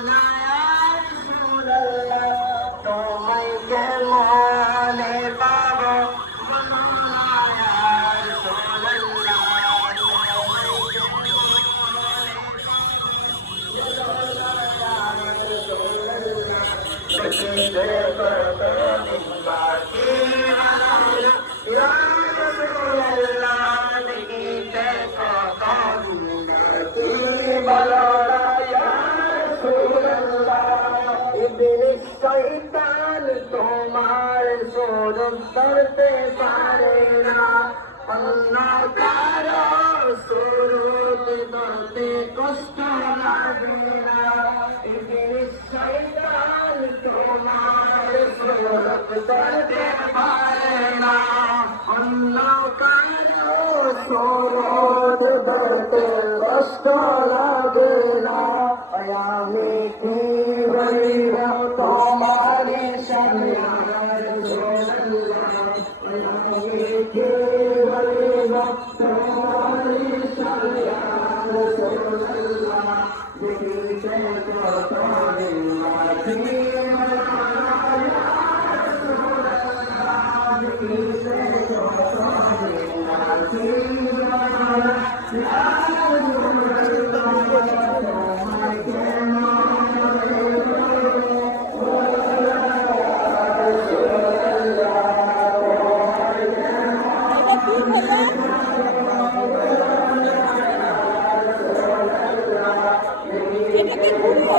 না ইয়া রাসূলুল্লাহ তোমায় কেমনে পাবো বলো না ইয়া রাসূলুল্লাহ তোমায় কেমনে দেখিতে কত দিন বাকি বানাইলা ইয়া রাসূলুল্লাহ দেখিতে কত দিন বাকি বলো না ইয়া রাসূলুল্লাহ ইবলিস শয়তান তোমার সুরত ধরতে পারে না অন্য কারো সুরত ধরতে কষ্ট লাগে না ইবলিস শয়তান তোমার সুরত ধরতে পারে না অন্য কারো সুরত ধরতে কষ্ট লাগে না আমি কি বলিব তোমার সামনে আমি কি বলিব তোমার সামনে দেখিতে কত দিন বাকি দেখিতে কত দিন বাকি এটা কি ঘুরবো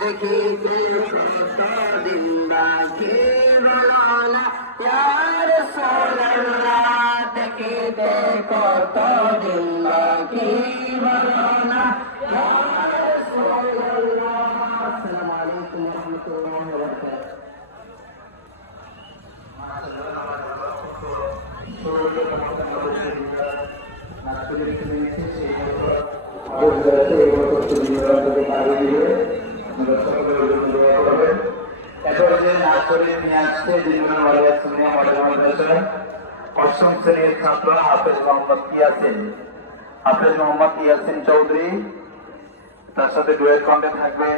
দেখিতে কত দিন বাকি বলো না ইয়া রাসূলুল্লাহ দেখিতে কত দিন বাকি বলো না ইয়া রাসূলুল্লাহ আসসালামু আলাইকুম ওয়া রাহমাতুল্লাহি ওয়া অষ্টম শ্রেণীর ছাত্র হাফেজ মোহাম্মদ ইয়াসিন চৌধুরী, তার সাথে ডুয়েট কন্টে থাকবে